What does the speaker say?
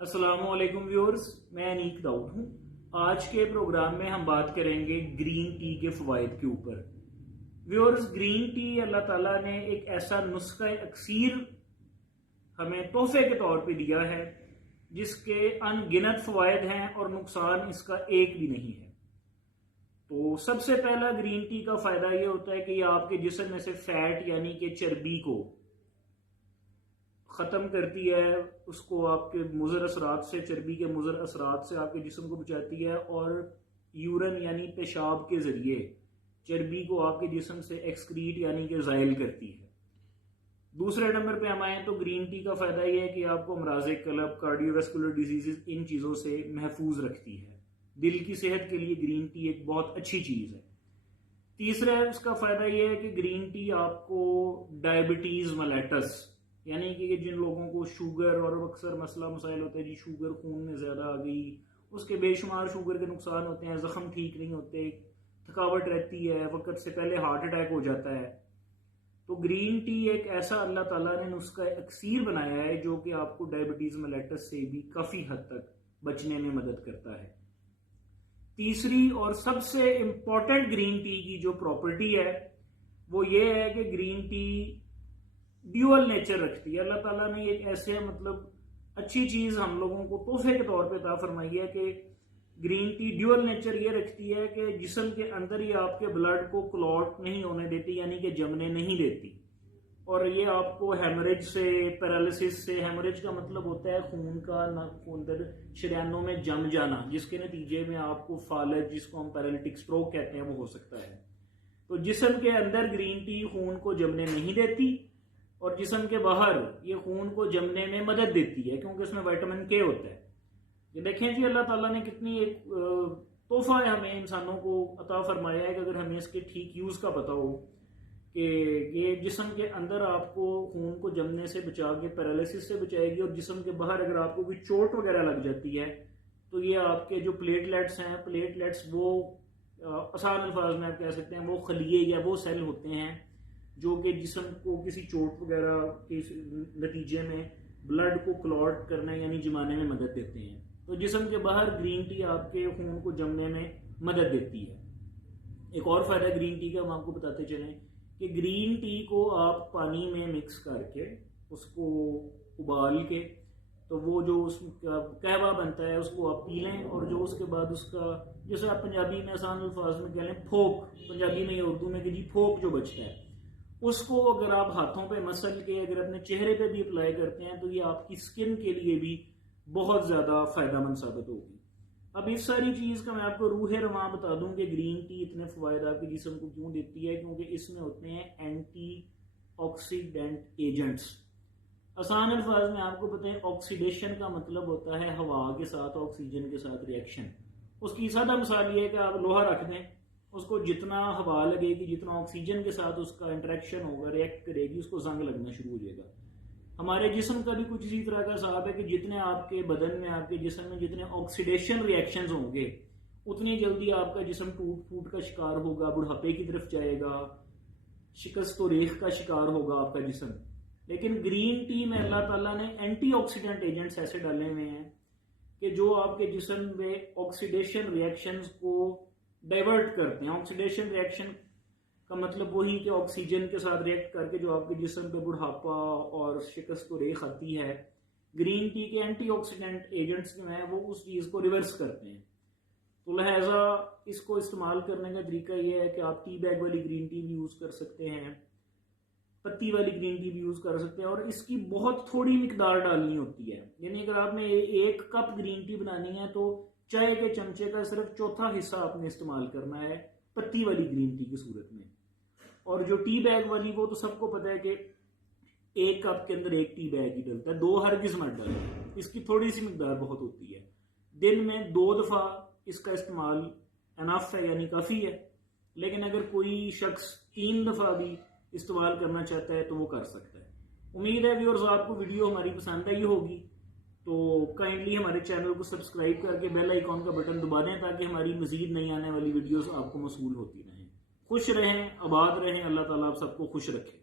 अस्सलामुअलैकुम व्यूअर्स, मैं अनीक दाऊद हूँ। आज के प्रोग्राम में हम बात करेंगे ग्रीन टी के फवाइद के ऊपर। व्यूअर्स, ग्रीन टी अल्लाह ताला ने एक ऐसा नुस्खा अक्सीर हमें तोहफे के तौर पे दिया है जिसके अनगिनत फवायद हैं और नुकसान इसका एक भी नहीं है। तो सबसे पहला ग्रीन टी का फायदा यह होता है कि यह आपके जिस्म में से फैट यानी कि चर्बी को ख़त्म करती है, उसको आपके मुज़र असरात से, चर्बी के मुज़र असरात से आपके जिस्म को बचाती है और यूरन यानी पेशाब के ज़रिए चर्बी को आपके जिस्म से एक्सक्रीट यानी कि ज़ाइल करती है। दूसरे नंबर पे हम आए तो ग्रीन टी का फ़ायदा यह है कि आपको अमराज़ क़ल्ब, कार्डियोवैस्कुलर डिजीज़, इन चीज़ों से महफूज रखती है। दिल की सेहत के लिए ग्रीन टी एक बहुत अच्छी चीज़ है। तीसरा उसका फ़ायदा यह है कि ग्रीन टी आपको डायबिटीज़ मेलेटस यानी कि जिन लोगों को शुगर और अक्सर मसला मसाइल होता है जी, शुगर खून में ज़्यादा आ गई, उसके बेशुमार शुगर के नुकसान होते हैं, ज़ख्म ठीक नहीं होते, थकावट रहती है, वक्त से पहले हार्ट अटैक हो जाता है। तो ग्रीन टी एक ऐसा अल्लाह ताला ने नुस्खा अक्सीर बनाया है जो कि आपको डायबिटीज़ मेलेटस से भी काफ़ी हद तक बचने में मदद करता है। तीसरी और सबसे इम्पॉर्टेंट ग्रीन टी की जो प्रॉपर्टी है वो ये है कि ग्रीन टी ड्यूअल नेचर रखती है। अल्लाह ताला ने एक ऐसे अच्छी चीज हम लोगों को तोहफे के तौर पे अता फरमाई है कि ग्रीन टी ड्यूअल नेचर ये रखती है कि जिस्म के अंदर ही आपके ब्लड को क्लॉट नहीं होने देती यानी कि जमने नहीं देती, और ये आपको हेमरेज से, पैरालिसिस से, हेमरेज का मतलब होता है खून का अंदर शरीयानों में जम जाना, जिसके नतीजे में आपको फालज, जिसको हम पैरालिटिक स्ट्रोक कहते हैं, वो हो सकता है। तो जिस्म के अंदर ग्रीन टी खून को जमने नहीं देती और जिस्म के बाहर ये खून को जमने में मदद देती है क्योंकि इसमें विटामिन के होता है। ये देखें जी, अल्लाह ताला ने कितनी एक तोहफा है हमें इंसानों को अता फरमाया है कि अगर हमें इसके ठीक यूज का पता हो कि ये जिस्म के अंदर आपको खून को जमने से बचा के पैरालिसिस से बचाएगी, और जिस्म के बाहर अगर आपको कोई चोट वगैरह लग जाती है तो ये आपके जो प्लेटलेट्स हैं, प्लेटलेट्स वो आसान अल्फाज में आप कह सकते हैं वो खलिए या वो सेल होते हैं जो कि जिस्म को किसी चोट वगैरह के नतीजे में ब्लड को क्लॉट करने यानी जमाने में मदद देते हैं। तो जिस्म के बाहर ग्रीन टी आपके खून को जमने में मदद देती है। एक और फायदा ग्रीन टी का हम आपको बताते चलें कि ग्रीन टी को आप पानी में मिक्स करके उसको उबाल के, तो वो जो उसका कहवा बनता है उसको आप पी लें, और जो उसके बाद उसका, जैसे आप पंजाबी में आसान अल्फाज में कह लें फोक, पंजाबी में या उर्दू में कि जी फोक जो बचता है, उसको अगर आप हाथों पे मसल के अगर अपने चेहरे पे भी अप्लाई करते हैं तो ये आपकी स्किन के लिए भी बहुत ज्यादा फायदेमंद साबित होगी। अब इस सारी चीज का मैं आपको रूहे रवां बता दूं कि ग्रीन टी इतने फवायद आपके जिस्म को क्यों देती है, क्योंकि इसमें होते हैं एंटी ऑक्सीडेंट एजेंट्स। आसान अल्फाज में आपको पता है ऑक्सीडेशन का मतलब होता है हवा के साथ, ऑक्सीजन के साथ रिएक्शन। उसकी सादा मिसाल ये है कि आप लोहा रख दें, उसको जितना हवा लगेगी, जितना ऑक्सीजन के साथ उसका इंटरेक्शन होगा, रिएक्ट करेगी, उसको जंग लगना शुरू हो जाएगा। हमारे जिस्म का भी कुछ इसी तरह का हिसाब है कि जितने आपके बदन में, आपके जिस्म में जितने ऑक्सीडेशन रिएक्शंस होंगे उतनी जल्दी आपका जिस्म टूट फूट का शिकार होगा, बुढ़ापे की तरफ जाएगा, शिकस्त और रेख का शिकार होगा आपका जिस्म। लेकिन ग्रीन टी में अल्लाह ताला ने एंटीऑक्सीडेंट एजेंट्स ऐसे डाले हुए हैं कि जो आपके जिस्म में ऑक्सीडेशन रिएक्शंस को डाइवर्ट करते हैं। ऑक्सीडेशन रिएक्शन का मतलब वही कि ऑक्सीजन के साथ रिएक्ट करके जो आपके जिस्म पे बुढ़ापा और शिकस्त और रेख आती है, ग्रीन टी के एंटीऑक्सीडेंट एजेंट्स जो हैं वो उस चीज को रिवर्स करते हैं। तो लिहाजा इसको इस्तेमाल करने का तरीका यह है कि आप टी बैग वाली ग्रीन टी भी यूज कर सकते हैं, पत्ती वाली ग्रीन टी भी यूज कर सकते हैं, और इसकी बहुत थोड़ी मिकदार डालनी होती है। यानी अगर आपने 1 कप ग्रीन टी बनानी है तो चाय के चमचे का सिर्फ चौथा हिस्सा आपने इस्तेमाल करना है पत्ती वाली ग्रीन टी की सूरत में। और जो टी बैग वाली, वो तो सबको पता है कि 1 कप के अंदर 1 टी बैग ही डलता है, 2 हरगिज़ मत डालें, इसकी थोड़ी सी मिकदार बहुत होती है। दिन में 2 दफा इसका इस्तेमाल अनफ है यानी काफी है, लेकिन अगर कोई शख्स 3 दफा भी इस्तेमाल करना चाहता है तो वो कर सकता है। उम्मीद है व्यूअर्स आपको वीडियो हमारी पसंद आई होगी, तो काइंडली हमारे चैनल को सब्सक्राइब करके बेल आइकॉन का बटन दबा दें ताकि हमारी मजीद नई आने वाली वीडियोस आपको मौसूल होती रहें। खुश रहें, आबाद रहें, अल्लाह ताला आप सबको खुश रखे।